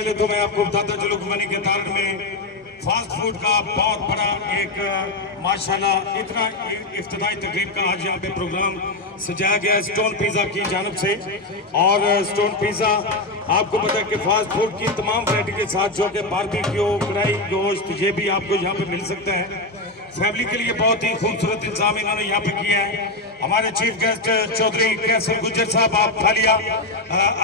पहले तो मैं आपको बताता चलूं मनी के तारण में फास्ट फूड का बहुत बड़ा एक माशाल्लाह इतना इफ्तिताई तकरीब का आज यहाँ पे प्रोग्राम सजाया गया स्टोन पिज़्ज़ा की जानब से। और स्टोन पिज़्ज़ा आपको पता है कि फास्ट फूड की तमाम वैरायटी के साथ जो कि बारबेक्यू, कढ़ाई गोश्त, ये भी आपको यहाँ पे मिल सकता है। फैमिली के लिए बहुत ही खूबसूरत इंतजाम इन्होंने यहाँ पे किया है। हमारे चीफ गेस्ट चौधरी कैसर गुज्जर साहब आप थालिया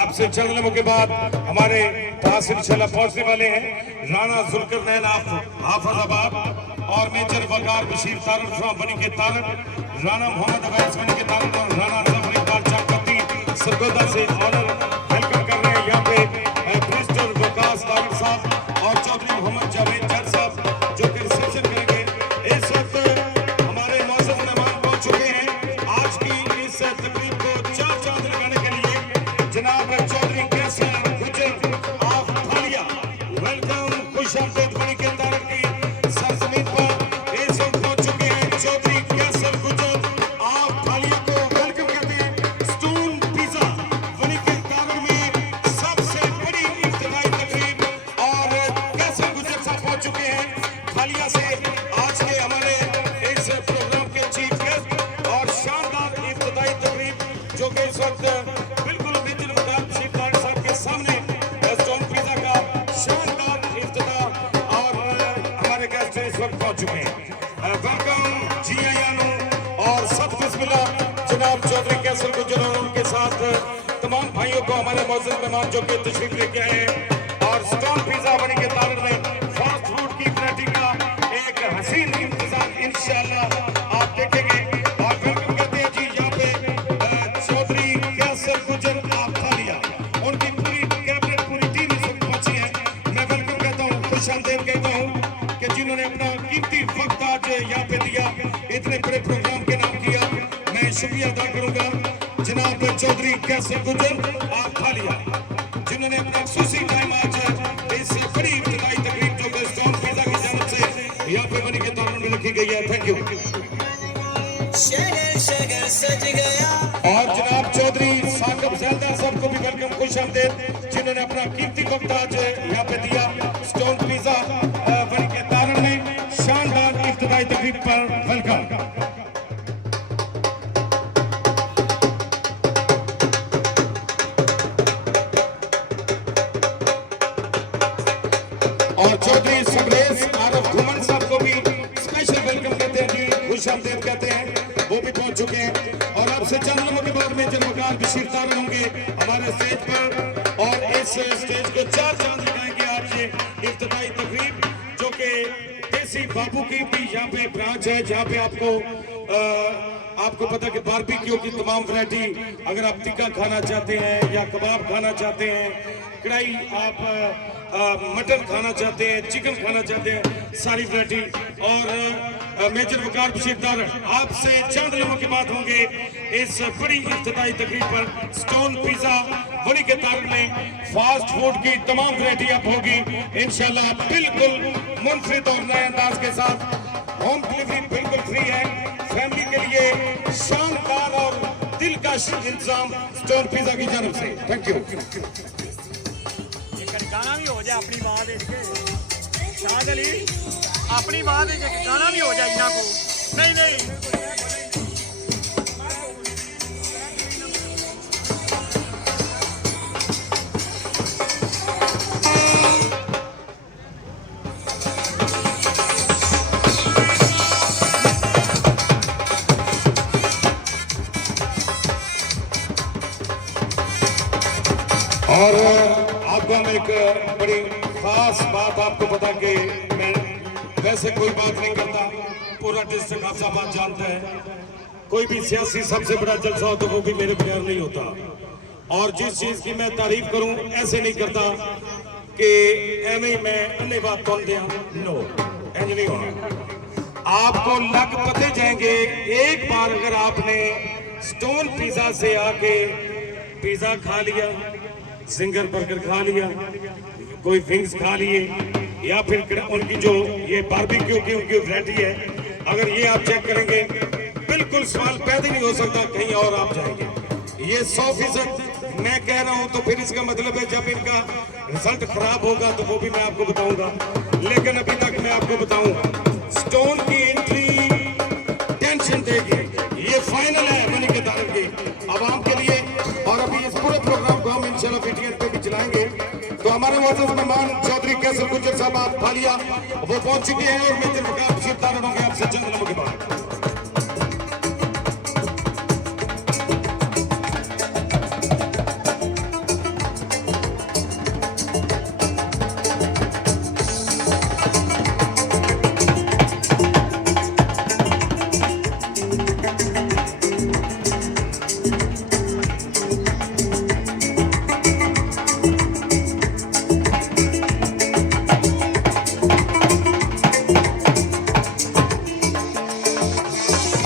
अब से चंद लम्हों के बाद हमारे पास इंशाल्लाह पहुंचने वाले हैं। राणा जुल्करनैन हाफिजाबाद और मेजर वकार बशीर तारण फ्रॉम बनी के तारण, राणा मोहम्मद अवैस बनी के तारण और राणा जफर इकबाल चाकती सरगोदा से ऑनर वेलकम कर रहे हैं यहाँ पे प्रिस्टर वकास तारण साहब और चौधरी मोहम्मद जावेद जट साहब जो कि रिसेप्शन करेंगे। इस वक्त हमारे मौजूद मेहमान पहुंच चुके हैं आज की इस तकरीब को चार चांद लगाने के लिए। जनाब चौधरी कैसर गुज्जर ऑफ थालिया, वेलकम, खुश आमदीद बनी के तारण की सरजमीन पर इस वक्त पहुंच चुके हैं। चौधरी कैसर गुज्जर ऑफ थालिया को वेलकम करते हैं। स्टोन पिज़्ज़ा बनी के तारण में सबसे बड़ी इफ्तिताई तकरीब और कैसर गुज्जर साहब पहुंच चुके हैं थालिया से आज के हमारे इस प्रोग्राम के चीफ गेस्ट और शानदार इफ्तिताई तकरीब जो कि इस वक्त बिल्कुल मेजर वकार बशीर तारण साहब के सामने स्टोन पिज़्ज़ा का शानदार इफ्तिताह और हमारे गेस्ट इस वक्त पहुंच चुके हैं। वेलकम जी आयानो और सब बिस्मिल्लाह जनाब चौधरी कैसर गुज्जर और उनके साथ तमाम भाइयों को हमारे मौजूद मेहमान जो कि तशरीफ लेके आए हैं। और स्टोन पिज़्ज़ा बनी के तारण में फास्ट फूड की वैरायटी का एक हसीन इंतजाम इंशाल्लाह आप देखेंगे। और वेलकम करते हैं जी यहाँ पे चौधरी कैसर गुज्जर आप थालिया, उनकी पूरी कैबिनेट पूरी टीम इस वक्त पहुंची है। मैं वेलकम कहता हूँ, खुश आमदीद कहता हूँ कि जिन्होंने अपना कीमती वक्त आज यहाँ पे दिया, इतने बड़े प्रोग्राम के नाम किया, मैं शुक्रिया अदा करूंगा जनाब चौधरी कैसर गुज्जर आप थालिया जिन्होंने अपना खुसूसी टाइम आज इस बड़ी इब्तिदाई तकरीब जो कि स्टोन पिज़्ज़ा की जानब से यहाँ पे बनी के तारण में रखी गई है। Thank you. और जनाब चौधरी साकिब ज़ैलदार साहब को भी वेलकम, खुश आमदीद जिन्होंने अपना कीमती वक्त आज यहाँ पे दिया स्टोन पिज़्ज़ा बनी के तारण में शानदार इब्तिदाई तकरीब पर वेलकम। और चौधरी सबरेज आरफ घुमन साहब को भी स्पेशल वेलकम कहते हैं जी, खुश आमदीद कहते हैं, वो भी पहुंच चुके हैं। और अब से चंद लम्हों के बाद में मेजर वकार बशीर तारण होंगे हमारे स्टेज पर और इस स्टेज को चार चांद लगाएंगे आज ये इफ्तिताई तकरीब जो कि देसी बाबू की भी यहाँ पे ब्रांच है जहाँ पे आपको पता कि बारबेक्यू की तमाम वैरायटी, अगर आप टिक्का खाना चाहते हैं या कबाब खाना चाहते हैं, कढ़ाई आप मटन खाना चाहते हैं, चिकन खाना चाहते हैं, सारी वैरायटी। और मेजर वकार बशीर तारण आपसे चंद लम्हों के बाद होंगे इस बड़ी इफ्तिताई तकरीब पर। स्टोन पिज़्ज़ा बनी के तारण में फास्ट फूड की तमाम वैरायटी अब होगी इंशाल्लाह बिल्कुल मुनफरिद और नए अंदाज के साथ। होम डिलीवरी बिल्कुल फ्री है, फैमिली के लिए शानदार और दिलकश इंतजाम स्टोन पिज़्ज़ा की जानब से। Thank you. गाना भी हो जाए अपनी माँ दे शाद अली अपनी माँ दे गाना भी हो जाए इन्हों को नहीं नहीं। और आपको हम एक बड़ी खास बात आपको बता के, मैं वैसे कोई बात नहीं करता, पूरा डिस्ट्रिक्ट हाफिजाबाद जानता है, कोई भी सियासी सबसे बड़ा जलसा हो तो वो भी मेरे बगैर नहीं होता। और जिस चीज की मैं तारीफ करूं ऐसे नहीं करता कि एवं ही मैं अन्य बात तोड़ दिया, नो इंज नहीं होना। आपको लग पते जाएंगे एक बार अगर आपने स्टोन पिज़्ज़ा से आके पिज़्ज़ा खा लिया, सिंगर बर्गर खा लिया, कोई विंग्स खा लिए, या फिर उनकी जो ये बारबेक्यू की उनकी वैरायटी है, अगर ये आप चेक करेंगे बिल्कुल सवाल पैदा नहीं हो सकता कहीं और आप जाएंगे। ये 100% मैं कह रहा हूं तो फिर इसका मतलब है जब इनका रिजल्ट खराब होगा तो वो भी मैं आपको बताऊंगा। लेकिन अभी तक मैं आपको बताऊं, स्टोन की एंट्री टेंशन देगी। ये फाइनल है मनी के तारक की आवाम के लिए। और अभी इस पूरे प्रोग्राम को हम इंशाल्लाह पीटीएन पे भी चलाएंगे। तो हमारे मुअज़्ज़ज़ मेहमान चौधरी कैसर गुज्जर साहब आप फालिया वो पहुंच चुके हैं और मेजर वकार बशीर तारड़ होंगे आपसे चंद लम्हों के बाद।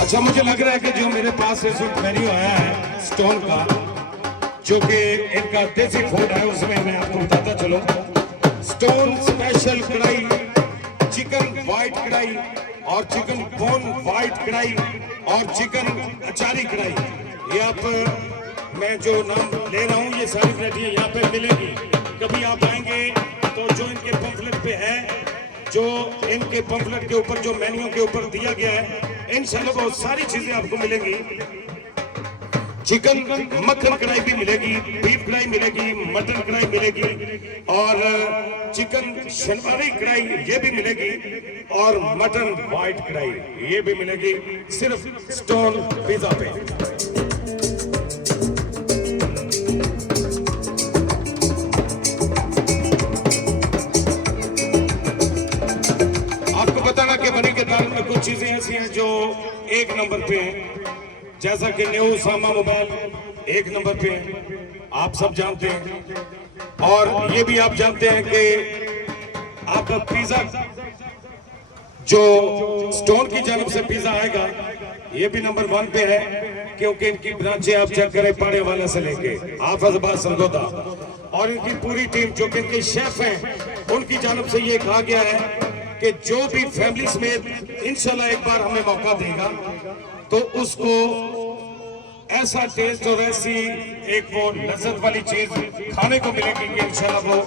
अच्छा, मुझे लग रहा है कि जो मेरे पास इस वक्त मेन्यू आया है स्टोन का, जो कि इनका देसी फूड है, उसमें मैं आपको बताता चलूं। स्टोन स्पेशल कढ़ाई, चिकन वाइट कढ़ाई और चिकन बोन वाइट कढ़ाई और चिकन अचारी कढ़ाई। ये आप मैं जो नाम ले रहा हूँ ये सारी वैरायटियाँ यहाँ पे मिलेंगी। कभी आप आएंगे तो जो इनके पंफलेट पे है, जो इनके पंफलेट के ऊपर जो मेन्यू के ऊपर दिया गया है, इंशाल्लाह बहुत सारी चीजें आपको मिलेंगी। चिकन मक्खन कढ़ाई भी मिलेगी, बीफ कढ़ाई मिलेगी, मटन कढ़ाई मिलेगी और चिकन शनवारी कढ़ाई ये भी मिलेगी और मटन वाइट कढ़ाई ये भी मिलेगी सिर्फ स्टोन पिज्जा पे। बनी के तारड़ में कुछ चीजें ऐसी हैं जो एक नंबर पे हैं, जैसा कि न्यू सामा मोबाइल एक नंबर पे है, आप सब जानते हैं। और ये भी आप जानते हैं कि आप पिज्जा जो स्टोन की जानिब से पिज्जा आएगा ये भी नंबर 1 पे है, क्योंकि इनकी ब्रांचें आप चेक करें पाड़े वाले से लेके हाफिजाबाद सरगोदा, और इनकी पूरी टीम जो कि इनके शेफ हैं उनकी जानिब से ये कहा गया है कि जो भी फैमिली समेत इंशाल्लाह एक बार हमें मौका देगा तो उसको ऐसा टेस्ट और ऐसी एक वो लज्जत वाली चीज खाने को मिलेगी कि इंशाल्लाह वो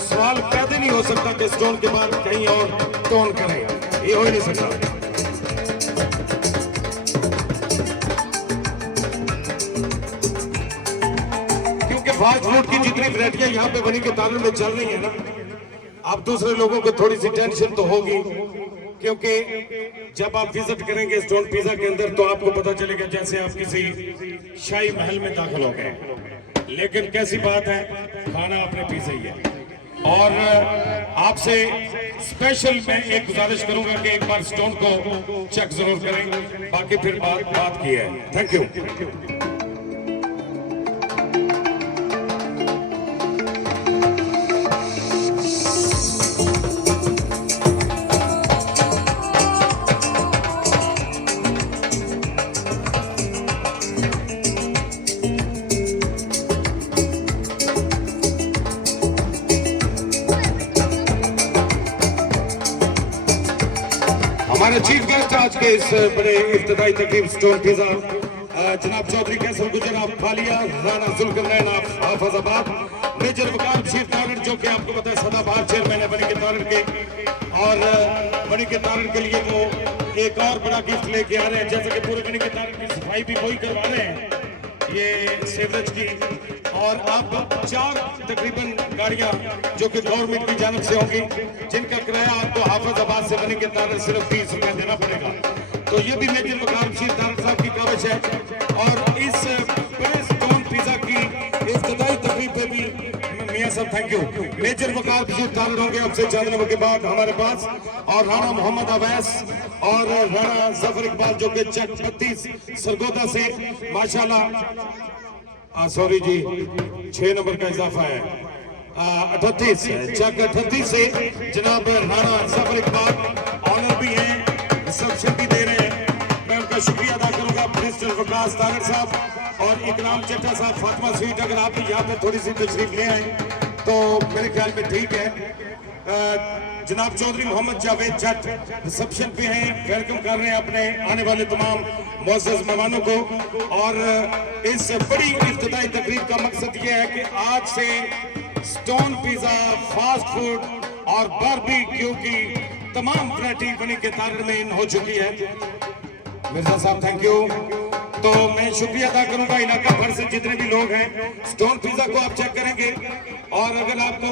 सवाल पैदा नहीं हो सकता कि स्टोन के बाद कहीं और टोन करें, ये हो ही नहीं सकता। क्योंकि फास्ट फूड की जितनी वैरायटियां यहाँ पे बनी के तारड़ में चल रही है ना, अब दूसरे लोगों को थोड़ी सी टेंशन तो होगी, क्योंकि जब आप विजिट करेंगे स्टोन पिज्जा के अंदर तो आपको पता चलेगा जैसे आप किसी शाही महल में दाखिल हो गए। लेकिन कैसी बात है, खाना अपने पिज्जा ही है। और आपसे स्पेशल मैं एक गुजारिश करूंगा कि एक बार स्टोन को चेक जरूर करें, बाकी फिर बात की है। Thank you. हमारे चीफ गेस्ट आज के इस बड़े इफ्तिताई तकरीब स्टोन पिज्जा जनाब चौधरी कैसर गुज्जर आप फालिया, राना जुल्करनैन आप हाफिजाबाद, मेजर वकार बशीर तारड़ जो कि आपको पता है सदाबहार चेयरमैन है बनी के तारड़ के, और बनी के तारड़ के लिए वो एक और बड़ा गिफ्ट लेके आ रहे हैं। जैसे कि पूरे बनी के तारड़ की सफाई भी वही करवा रहे हैं, ये सेवरेज की, और अब 4 तकरीबन गाड़ियां जो कि गवर्नमेंट की जानिब से होंगी, जिनका किराया आपको हाफिजाबाद से बनी के तारड़ सिर्फ 30 रुपए देना पड़ेगा। तो ये भी मेजर वकार बशीर तारड़ साहब की काविश है। और इस बड़े स्टोन पिज्जा की इफ्तिताई तकरीब पे भी मियां साहब thank you, major Waqar Bashir Tarar होंगे आपसे चंद लम्हों के बाद हमारे पास, और राणा मोहम्मद अवैस और राणा जफर इकबाल जो कि चक 32 सरगोदा से माशाल्लाह, सॉरी जी 6 नंबर का इजाफा है, 38 चक 38 से जनाब राणा जफर इकबाल ऑनर भी हैं, रिसेप्शन भी दे रहे हैं। मैं उनका शुक्रिया अदा करूंगा मिनिस्टर वकास तारड़ साहब और इकराम चट्टा साहब, फातिमा स्वीट, अगर आप यहाँ पे थोड़ी सी तशरीफ ले आए तो मेरे ख्याल में ठीक है। जनाब चौधरी मोहम्मद जावेद जट रिसेप्शन पे हैं, वेलकम कर रहे हैं अपने आने वाले तमाम मुअज़्ज़ज़ मेहमानों को। और इस बड़ी इफ्तिताई तकरीब का मकसद ये है कि आज से स्टोन पिज़्ज़ा, फास्ट फूड और बारबेक्यू की तमाम वैरायटी बनी के तार में इन हो चुकी है। मिर्जा साहब थैंक यू। तो मैं शुक्रिया अदा करूंगा इलाका भर से जितने भी लोग हैं। स्टोन पिज़्ज़ा को आप चेक करेंगे और अगर आपको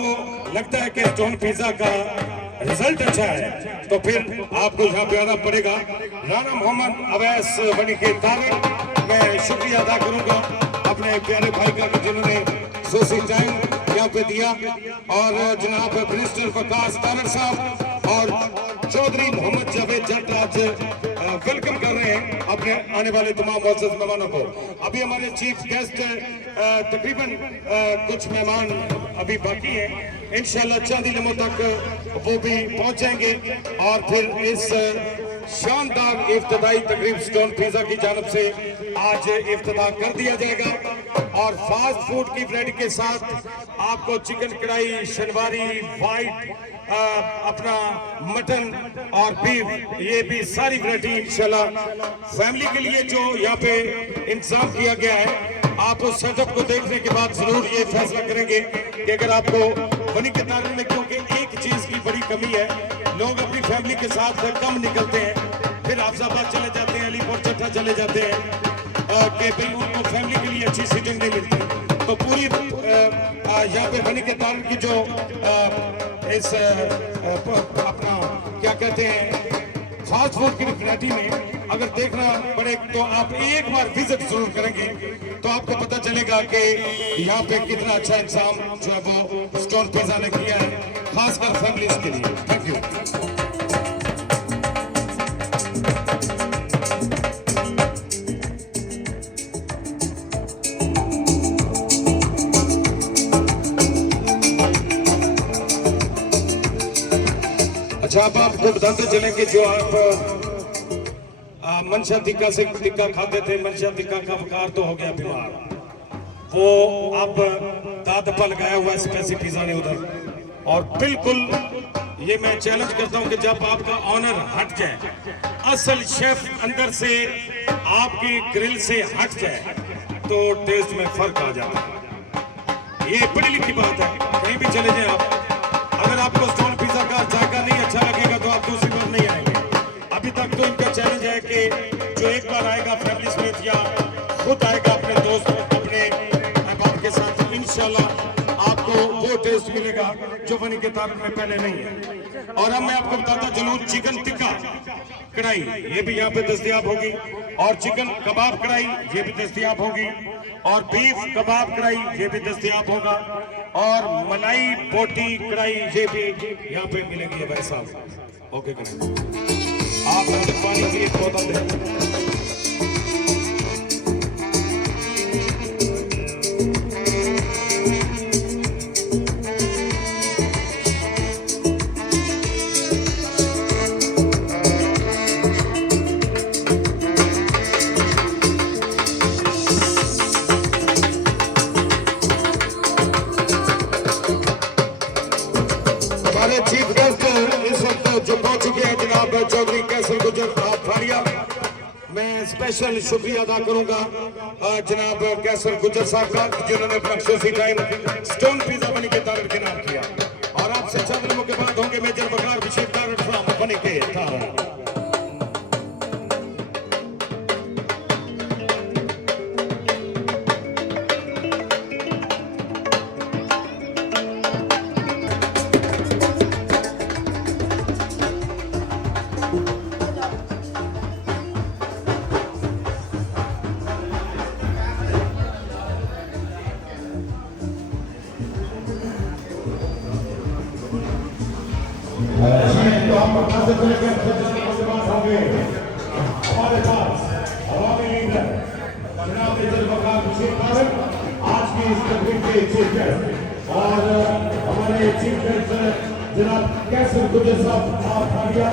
लगता है कि स्टोन पिज़्ज़ा का रिजल्ट अच्छा है तो फिर आपको यहाँ पे आना पड़ेगा। राना मोहम्मद अवैस बनी के तारे, मैं शुक्रिया अदा करूंगा अपने प्यारे भाई का जिन्होंने सोसी टाइम यहाँ पे दिया। और जनाब मिनिस्टर वकास तारड़ साहब और चौधरी मोहम्मद जावेद जट आज वेलकम कर रहे हैं अपने आने वाले तमाम मुअज़्ज़ज़ मेहमानों को। अभी हमारे चीफ गेस्ट तकरीबन कुछ मेहमान अभी बाकी हैं, इंशाल्लाह चंद लम्हों तक वो भी पहुंच जाएंगे और फिर इस शानदार इफ्तिताई तकरीब स्टोन पिज़्ज़ा की जानिब से आज इफ्तिताह कर दिया जाएगा। और फास्ट फूड की वैरायटी के साथ आपको चिकन कढ़ाई, शनवारी, वाइट, अपना मटन और बीफ, ये भी सारी वैरायटी इंशाल्लाह फैमिली के लिए जो यहाँ पे इंतजाम किया गया है। आप उस सेटअप को देखने के बाद जरूर ये फैसला करेंगे कि अगर आपको बनी के तारे में, क्योंकि एक चीज की बड़ी कमी है, लोग अपनी फैमिली के साथ कम निकलते हैं, फिर हाफिजाबाद चले जाते हैं, अलीपुर चट्टा चले जाते हैं कि भाई उनको फैमिली के लिए अच्छी सीटिंग नहीं मिलती। तो पूरी यहाँ पे बनी के तारे की जो इस अपना क्या कहते हैं फास्ट फूड की वैरायटी में अगर देखना पड़े तो आप एक बार विजिट जरूर करेंगे तो आपको पता चलेगा कि यहाँ पे कितना अच्छा इंतजाम जो है वो स्टोन पिज़्ज़ा ने किया है, खासकर फैमिलीज के लिए। Thank you. अच्छा, आप आपको बताते चलें कि जो आप मनशा टिक्का से टिक्का खाते थे, मनशा टिक्का का वकार तो हो गया बीमार, वो अब दादपा लगाया हुआ है स्पाइसी पिज़्ज़ा ने उधर। और बिल्कुल ये मैं चैलेंज करता हूं कि जब आपका ऑनर हट जाए, असल शेफ अंदर से आपकी ग्रिल से हट जाए तो टेस्ट में फर्क आ जाता है। ये पढ़ी लिखी बात है, कहीं भी चले जाए आप, अगर आपको स्टोन पिज़्ज़ा का जायका नहीं अच्छा लगेगा तो आप दूसरी बार नहीं आएंगे। अभी तक तो इनका चैलेंज है कि जो एक बार आएगा फैमिली समेत या खुद आएगा अपने दोस्त अपने अहबाब के साथ, तो इंशाल्लाह आपको वो टेस्ट मिलेगा जो बनी के तार में पहले नहीं है। और अब मैं आपको बताता चलूं, चिकन टिक्का कढ़ाई ये भी यहाँ पे दस्तयाब होगी, और चिकन कबाब कढ़ाई ये भी दस्तयाब होगी, और बीफ कबाब कढ़ाई ये भी दस्तयाब होगा, और मलाई बोटी कढ़ाई ये भी यहाँ पे मिलेगी भाई साहब। ओके आप पानी की एक बोतल दें। चीफ गेस्ट इस वक्त जो पहुंच चुके हैं जनाब चौधरी कैसर गुजर फाड़िया, मैं स्पेशल शुक्रिया अदा करूंगा जनाब कैसर गुजर साहब का जिन्होंने फ्रक्शोसी टाइम स्टोन पिज़्ज़ा बनी के तारड़ के नाम किया। और आपसे चंद लोगों के बाद होंगे मेजर वकार बशीर तारड़ फ्राम बनी के तारड़। हमारे पास अवामी लीडर जनाब मेजर वकार बशीर तारड़ आज की इस तकरीब के चीफ गेस्ट, और हमारे चीफ गेस्ट जनाब कैसर गुजर साहब फाड़िया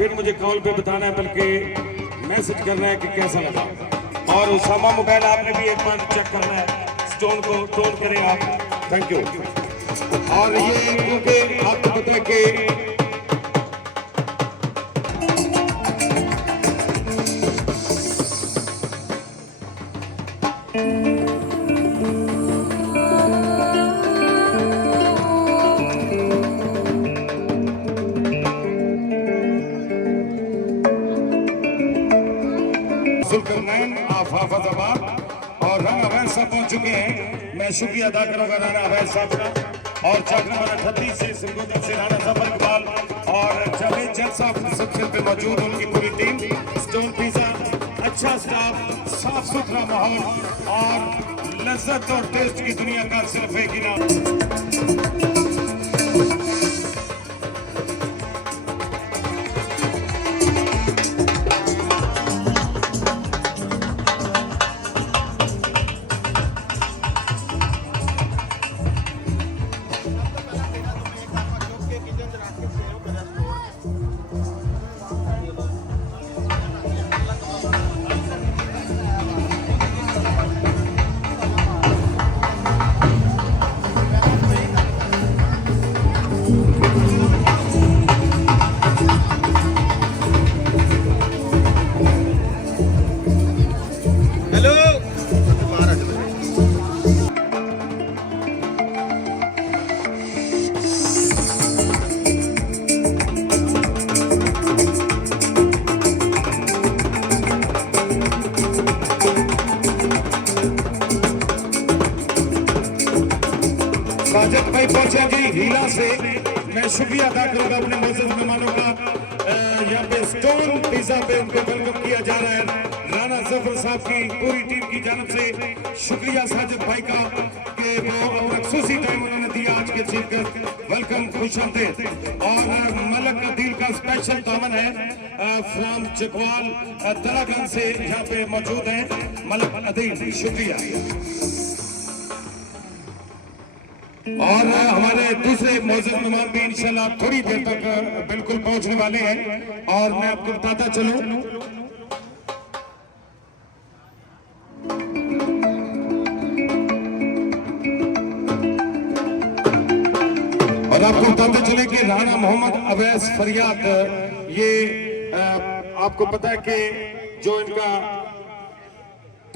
फिर मुझे कॉल पे बताना है, बल्कि मैसेज करना है कि कैसा लगा। और उसामा मोबाइल आपने भी एक बार चेक करना है, स्टोन को टोन करें आप। Thank you. और ये क्योंकि आपको पता है कि जुल्करनैन ऑफ हाफिजाबाद और राना अवैध साहब पहुंच चुके हैं। मैं शुक्रिया अदा करूंगा राना अवैध साहब का। और चौक नंबर 38 से सिंगोदर से राना जफर इकबाल और जावेद जट साहब रिसेप्शन पे मौजूद, उनकी पूरी टीम। स्टोन पिज्जा, अच्छा स्टाफ, साफ सुथरा माहौल और लज्जत और टेस्ट की दुनिया का सिर्फ एक ही नाम। साजिद भाई पहुंचे जी हीला से। मैं शुक्रिया अदा करूंगा अपने मोअज़्ज़ज़ मेहमानों का। यहाँ पे स्टोन पिज्जा पे उनको वेलकम किया जा रहा है राना जफर साहब की पूरी टीम की जानब से। शुक्रिया साजिद भाई का कि वो अपना खुशी टाइम उन्होंने दिया आज के चीफ गेस्ट। वेलकम, खुश आमदीद। और मलक अदील का स्पेशल दामन है फ्रॉम चकवाल तरागंज से यहाँ पे मौजूद है मलक अदील, शुक्रिया। और हमारे दूसरे मौजूद मेहमान भी इंशाल्लाह थोड़ी देर तक बिल्कुल पहुंचने वाले हैं। और मैं आपको बताता चलूं, और आपको बताते चले कि राणा मोहम्मद अवैस फरियाद, ये आपको पता है कि जो इनका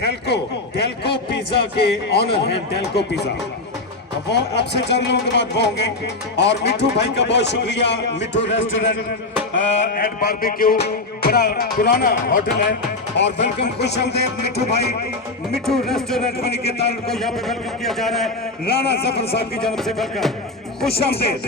डेल्को पिज्जा के ऑनर है, डेल्को पिज्जा, वो अब से चंद लोगों के बाद वो होंगे। और मिठू भाई का बहुत शुक्रिया। मिठू रेस्टोरेंट एंड बारबेक्यू बड़ा पुराना होटल है। और वेलकम, खुश आमदीद मिठू भाई। मिठू रेस्टोरेंट बनी के तार को यहाँ पे वेलकम किया जा रहा है राना जफर साहब की जानब से। वेलकम, खुश आमदीद।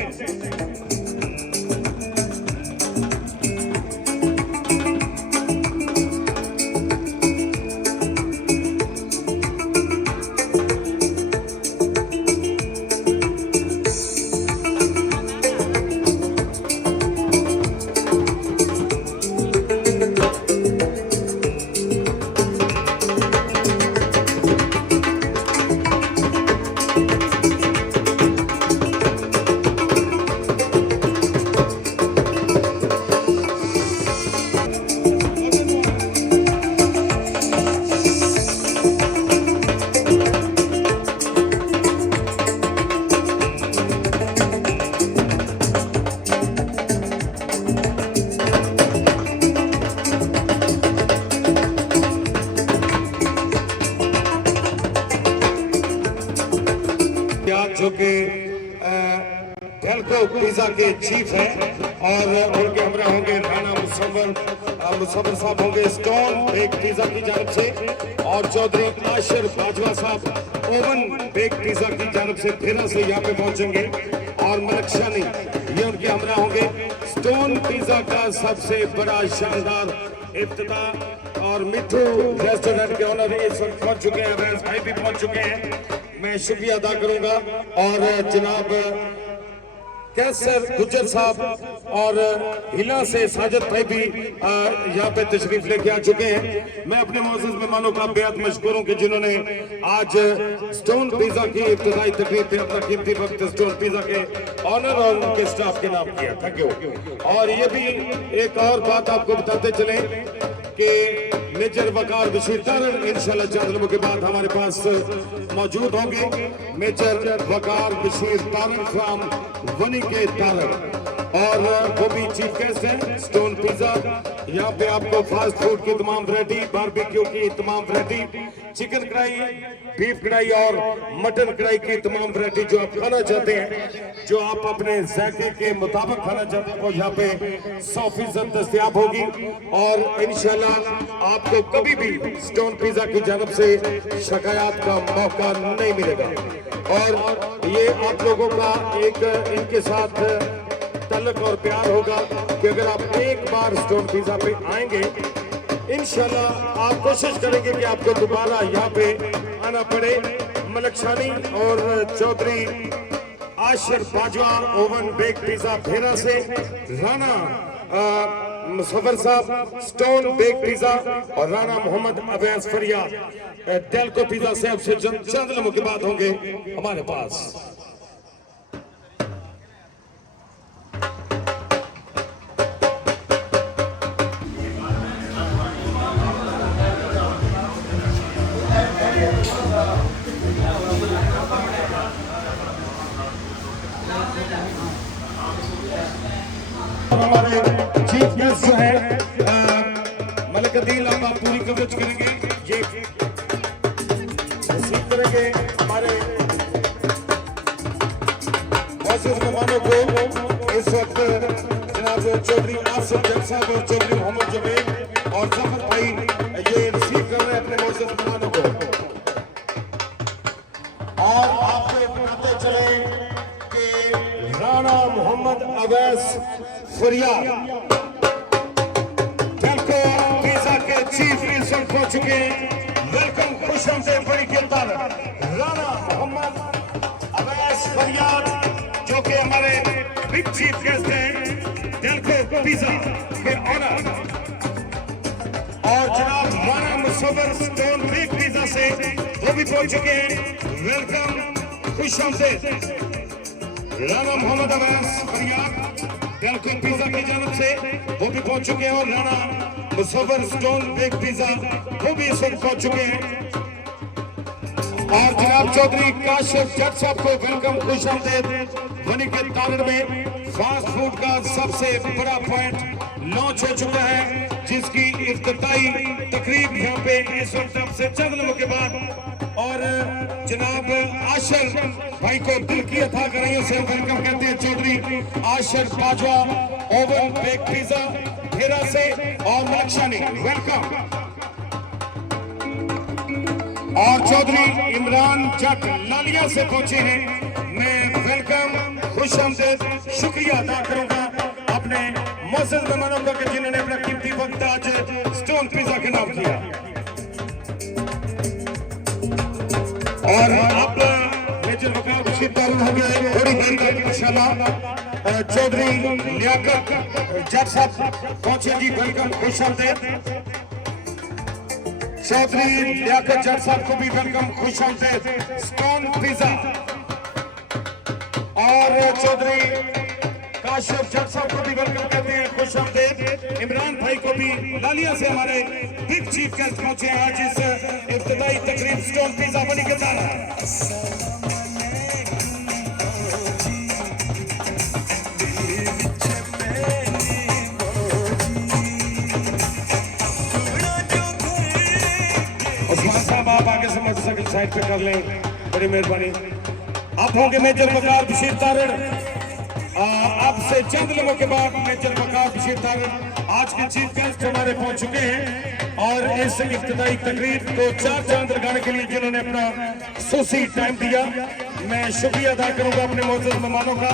जो कि डेल्को पिज्जा के चीफ हैं। और उनके हमरा होंगे राणा मुसव्वर साहब होंगे स्टोन बेक पिज्जा की जानब से। और चौधरी आशिर बाजवा साहब ओवन बेक पिज्जा की जानब से फिर से यहाँ पे पहुंचेंगे। और मलक शानी, ये उनके हमरा होंगे स्टोन पिज्जा का सबसे बड़ा शानदार इफ्तिताह। और मिठू रेस्टोरेंट के ऑनर इस वक्त पहुंच चुके हैं, अवैस भाई भी पहुंच चुके हैं। मैं शुक्रिया अदा करूंगा। और जनाब कैसर गुज्जर साहब और हिला से साजिद भाई भी यहाँ पे तशरीफ लेके आ चुके हैं। मैं अपने मौजूद मेहमानों का बेहद मशकूर हूँ कि जिन्होंने आज स्टोन पिज्जा की इब्तिदाई तकरीब पे अपना कीमती वक्त स्टोन पिज्जा के ऑनर और उनके स्टाफ के नाम किया। Thank you. और ये भी एक और बात आपको बताते चले कि मेजर वकार बशीर तारड़ इंशाल्लाह चंद लम्हों के बाद हमारे पास मौजूद होंगे। मेजर वकार बशीर तारड़ फ्राम वनी के तारड़, और वो भी चीफ गेस्ट हैं स्टोन पिज्जा। यहाँ पे आपको फास्ट फूड की तमाम वैरायटी, बारबेक्यू की तमाम वैरायटी, चिकन कढ़ाई, बीफ कढ़ाई और मटन कढ़ाई की तमाम वैरायटी जो आप खाना चाहते हैं, जो आप अपने जायके के मुताबिक खाना चाहते हैं, वो यहाँ पे 100% दस्तयाब होगी। और इंशाल्लाह आपको कभी भी स्टोन पिज्जा की जानब से शिकायत का मौका नहीं मिलेगा। और ये आप लोगों का एक इनके साथ तल्लुक और प्यार होगा कि अगर आप एक बार स्टोन पिज्जा पे आएंगे, इंशाल्लाह आप कोशिश करेंगे कि आपको दोबारा यहाँ पे आना पड़े। मलकशानी और Chaudhry Ashir Bajwa oven bake pizza Bhera से, राना मुसव्वर साहब स्टोन बेक पिज्जा और राना मोहम्मद अवैस फरियाद डेल्को पिज्जा से आपसे चंद लम्हों के बाद होंगे हमारे पास। हमारे चीफ गेस्ट जो है मलिक अदील, आप पूरी कवरेज करेंगे, ये रिसीव करेंगे हमारे मौजूद मेहमानों को। इस वक्त जनाब चौधरी आसिफ जग साहब और चौधरी मोहम्मद जुबैर और जफर भाई ये रिसीव कर रहे हैं अपने मौजूद मेहमानों को। और आपको बताते चले कि राना मोहम्मद अवैस फरियाद डेल्को पिज्जा के चीफ गेस्ट हो चुके हैं। वेलकम, खुशामदीद बड़ी के तारड़ राना मोहम्मद अवैस फरियाद, जो कि हमारे बिग चीफ गेस्ट हैं डेल्को पिज्जा के ऑनर। और जनाब Rana Musawwar Stone Bake Pizza से वो भी पहुंच चुके हैं। वेलकम, खुशामदीद राना मोहम्मद अवैस फरियाद डेल्को पिज्जा की जानब से वो भी पहुंच चुके हैं। और Rana Musawwar Stone Bake Pizza वो भी इस वक्त पहुंच चुके हैं। और जनाब चौधरी काशिफ जट साहब को वेलकम, खुशामदीद वनी के तारड़ में फास्ट फूड का सबसे बड़ा पॉइंट लॉन्च हो चुका है, जिसकी इफ्तिताई तकरीब यहाँ पे इस वक्त आपसे चंद लम्हों के बाद। और जनाब आशिर भाई को दिल की अथा कराइयों से वेलकम कहते हैं Chaudhry Ashir Bajwa oven bake pizza Bhera से और मलकशानी, वेलकम। और चौधरी इमरान जट लालिया से पहुंचे हैं, मैं वेलकम, खुशामदीद शुक्रिया अदा करूंगा अपने मौजूद मेहमानों का कि जिन्होंने अपना कीमती वक्त आज स्टोन पिज्जा के नाम किया। और अब मेजर वकार बशीर तारड़ हो गए थोड़ी देर तक इंशाल्लाह। चौधरी लियाकत जट साहब पहुंचे जी, वेलकम, खुशामदीद। चौधरी लियाकत जट साहब को भी वेलकम, खुशामदीद स्टोन पिज्जा। और चौधरी काशिफ जट साहब को भी वेलकम कहते हैं, खुशामदीद। इमरान भाई को भी लालिया से हमारे बिग चीफ गेस्ट पहुंचे हैं आज इस इब्तिदाई तकरीब स्टोन पिज्जा बनी के तारड़। उस्मान साहब आप आगे से मोटरसाइकिल साइड पे कर लें, बड़ी मेहरबानी। अब होंगे मेजर वकार बशीर तारड़। अब से चंद लम्हों के बाद मेजर वकार बशीर तारड़ आज के चीफ गेस्ट हमारे पहुंच चुके हैं। और इस इब्तिदाई तकरीर को चार चांद लगाने के लिए जिन्होंने अपना खसूसी टाइम दिया, मैं शुक्रिया अदा करूंगा अपने मौजूद मेहमानों का।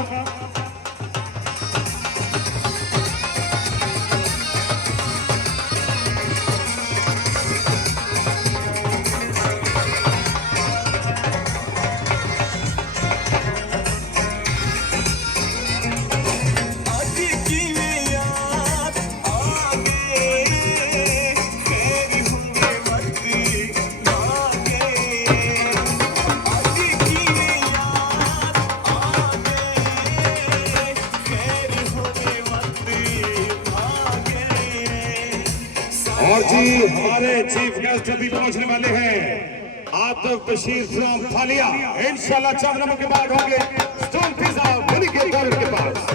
हमारे चीफ गेस्ट अभी पहुंचने वाले हैं आतिफ बशीर फ्रॉम फालिया। इंशाल्लाह 4 नंबर के बाद होंगे स्टोन पिज्जा बनी के दौर के पास।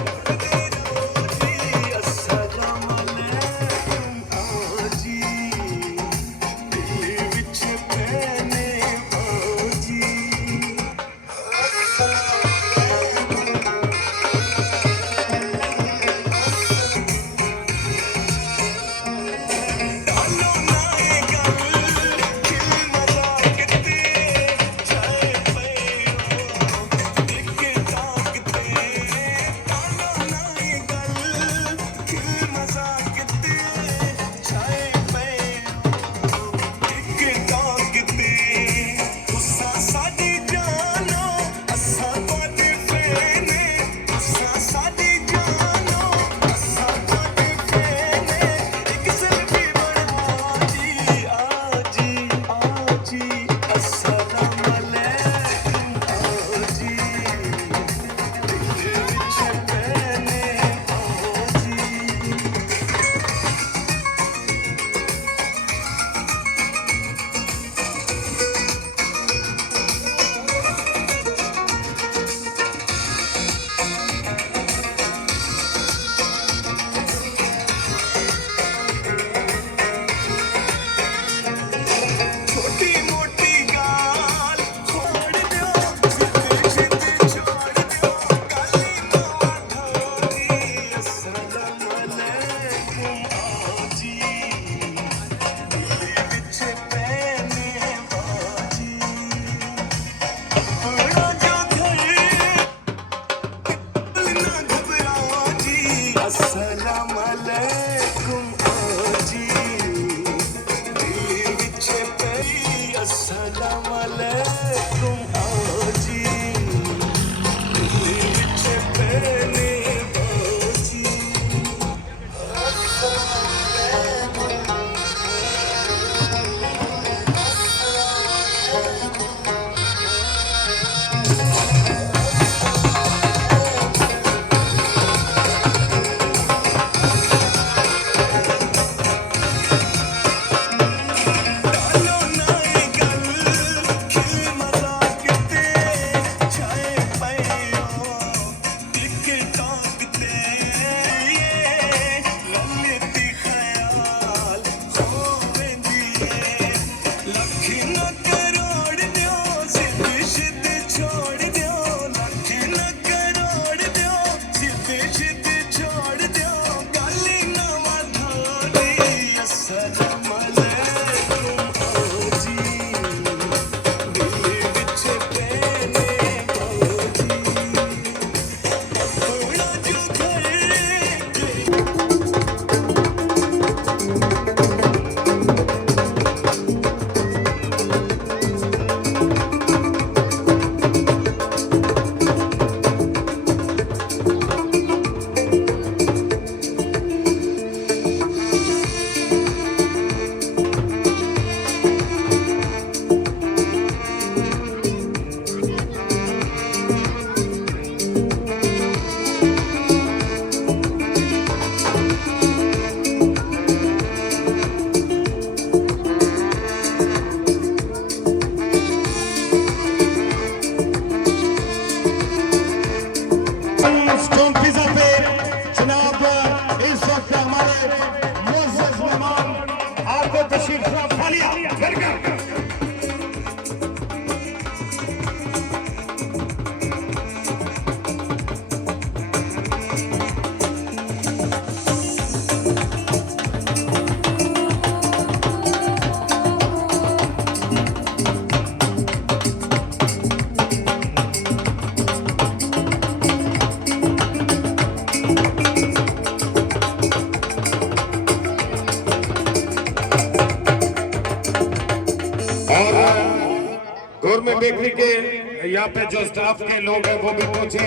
गवर्नमेंट बेकरी के यहाँ पे जो स्टाफ के लोग हैं वो भी पहुंचे।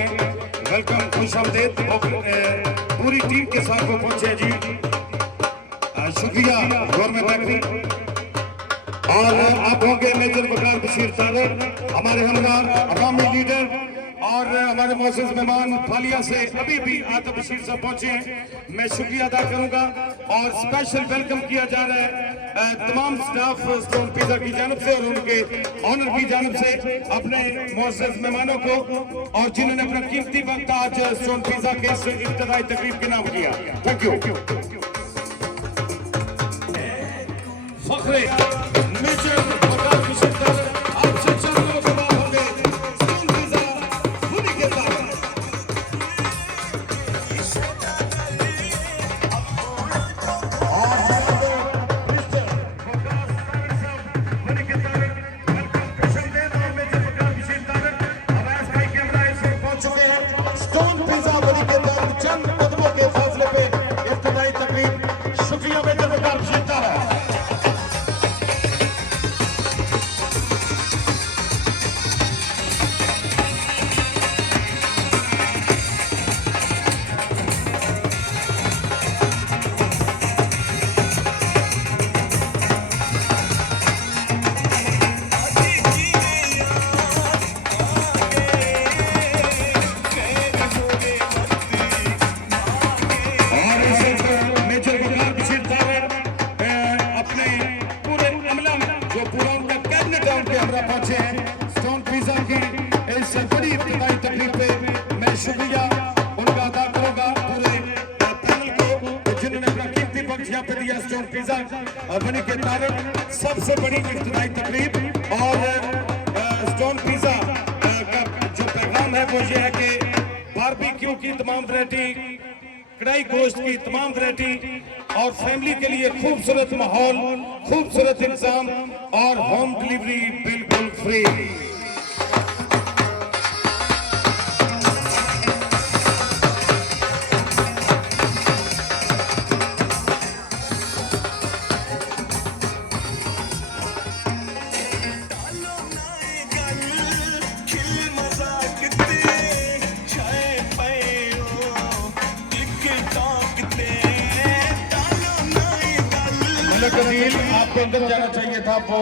वेलकम, खुश आमदीद पूरी टीम के साथ वो पहुंचे जी। शुक्रिया गवर्नमेंट बेकरी। और आप होंगे मेजर बकार बशीर तारड़, हमारे हमराह अवामी लीडर और हमारे मोअज़्ज़ज़ मेहमान फालिया से अभी भी आतिफ बशीर साहब पहुंचे हैं। मैं शुक्रिया अदा करूंगा और स्पेशल वेलकम किया जा रहा है तमाम स्टाफ स्टोन पिज्जा की जानब से और उनके ऑनर की जानब से अपने मुअज़्ज़ज़ मेहमानों को और जिन्होंने अपना कीमती वक्त आज स्टोन पिज्जा के इस इब्तिदाई तकरीब के नाम किया। Thank you. फखरे मेजर प्रकाश किशन आपसे चंद लोग बात होंगे। स्टोन पिज्जा खुदी के साथ सबसे बड़ी इब्तिदाई तकरीब और स्टोन पिज्जा का जो पैगाम है वो ये है कि बारबेक्यू की तमाम वैरायटी, कढ़ाई गोश्त की तमाम वैरायटी और फैमिली के लिए खूबसूरत माहौल, खूबसूरत इंतजाम और होम डिलीवरी बिल्कुल फ्री। आपको अंदर जाना चाहिए था वो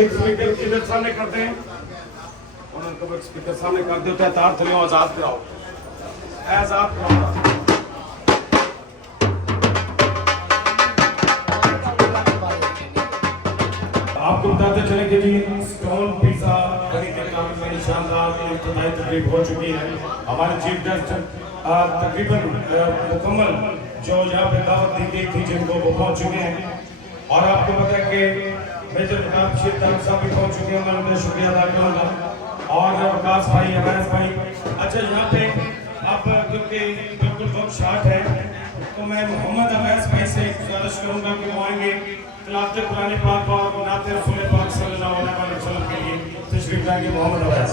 एक स्पीकर इधर सामने करते हैं, उन्होंने स्पीकर सामने कर देते हैं। तार थले आजाद पे आओ, आजाद पे आओ। आपको बताते चले कि जी स्टोन पिज्जा बड़ी तादाद में इंशाअल्लाह इब्तिदाई तकरीब हो चुकी है। हमारे चीफ गेस्ट तकरीबन मुकम्मल जो यहाँ पे दावत दी गई थी जिनको वो पहुँच चुके हैं और आपको पता है कि मेजर प्रकाश किशन साहब भी पहुँच चुके हैं। मैं उनका शुक्रिया अदा करूँगा और विकास भाई, अवैस भाई। अच्छा, यहाँ पे अब क्योंकि बिल्कुल वक्त शार्ट है तो मैं मोहम्मद अवैस भाई से गुजारिश करूँगा कि वो आएंगे तिलावत कुरान पाक और नात रसूल पाक सल्लल्लाहु अलैहि वसल्लम के लिए तशरीफ लाएंगे। मोहम्मद अवैस।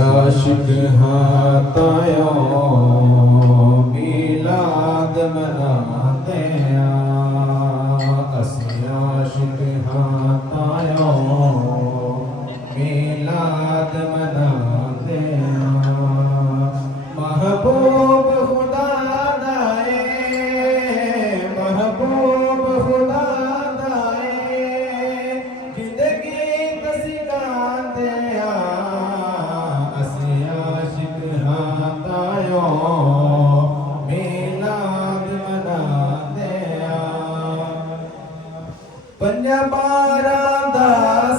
आशिक हाथायो मिलाद मनाते हैं असी आशिक हाथायो मिलाद मनाते हैं महबूब खुदा दाए महबूब खुदा दाए जिंदगी तसिकाते असी आशिक हाथायो मिलाद मनाते पंजा बारां दा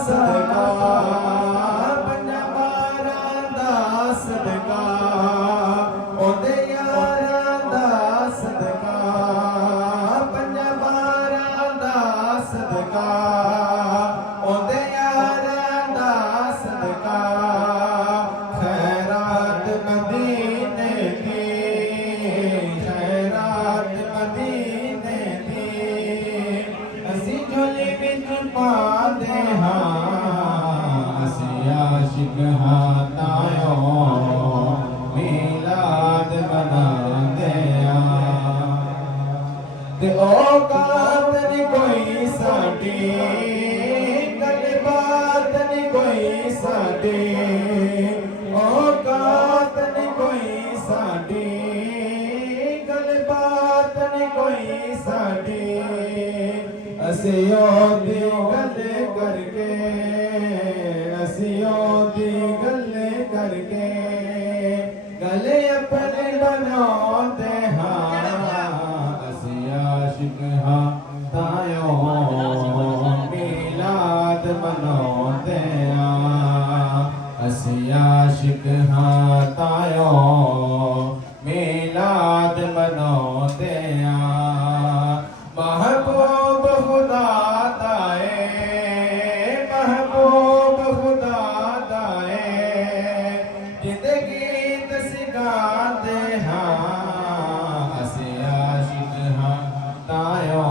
सदका पंजा बारां दा सदका ओदे यारां दा सदका पंजा बारां दा सदका ओदे यारां दा सदका खैरात मदीने दी खैरात मदीने दी असी झोली विच पांदे हां असी आशिक हाथायो मिलाद मनांदे हां ते औकात नी कोई साडी गलबात नी कोई साडी औकात नी कोई साडी गलबात नी कोई साडी असियों दी गल करके असियों दी गल करके गले अपने बनाते हां असी आशिक हां तायो मिलाद मनाते हां असी आशिक हां तायो मिलाद मनाते हां महबूब खुदा दाए महबूब खुदा दाए जिंदगी तसिकाते हां असी आशिक हां तायो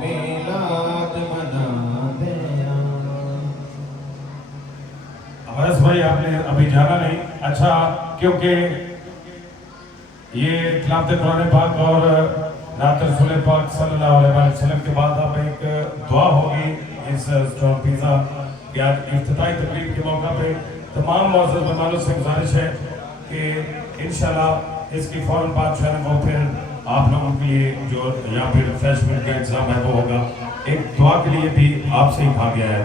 मिलाद मनाते हां। अवैस भाई आपने अभी जाना नहीं, अच्छा, क्योंकि ये खिलाफत कुरान पाक और नात रसूल पाक सल्लल्लाहु अलैहि वसल्लम के बाद अब एक दुआ होगी इस स्टॉल पिज़्ज़ा के आज इफ्तिताई तकरीब के मौका पे तमाम मौजूद मेहमानों से गुजारिश है कि इंशाल्लाह इसकी फौरन बाद जो है वो फिर आप लोगों के लिए जो यहाँ पे रिफ्रेशमेंट का इंतजाम है वो होगा। एक दुआ के लिए भी आपसे ही कहा गया है।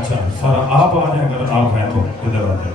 अच्छा सारा आप आ जाए, अगर आप हैं तो इधर आ जाए।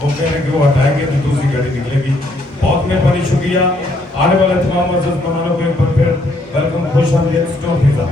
वो कह रहे कि वो हटाएंगे तो दूसरी गाड़ी निकलेगी। बहुत मेहरबानी, शुक्रिया। आने वाले तमाम मेहमानों को एक बार फिर वेलकम, खुश आमदीद स्टोन पिज़्ज़ा।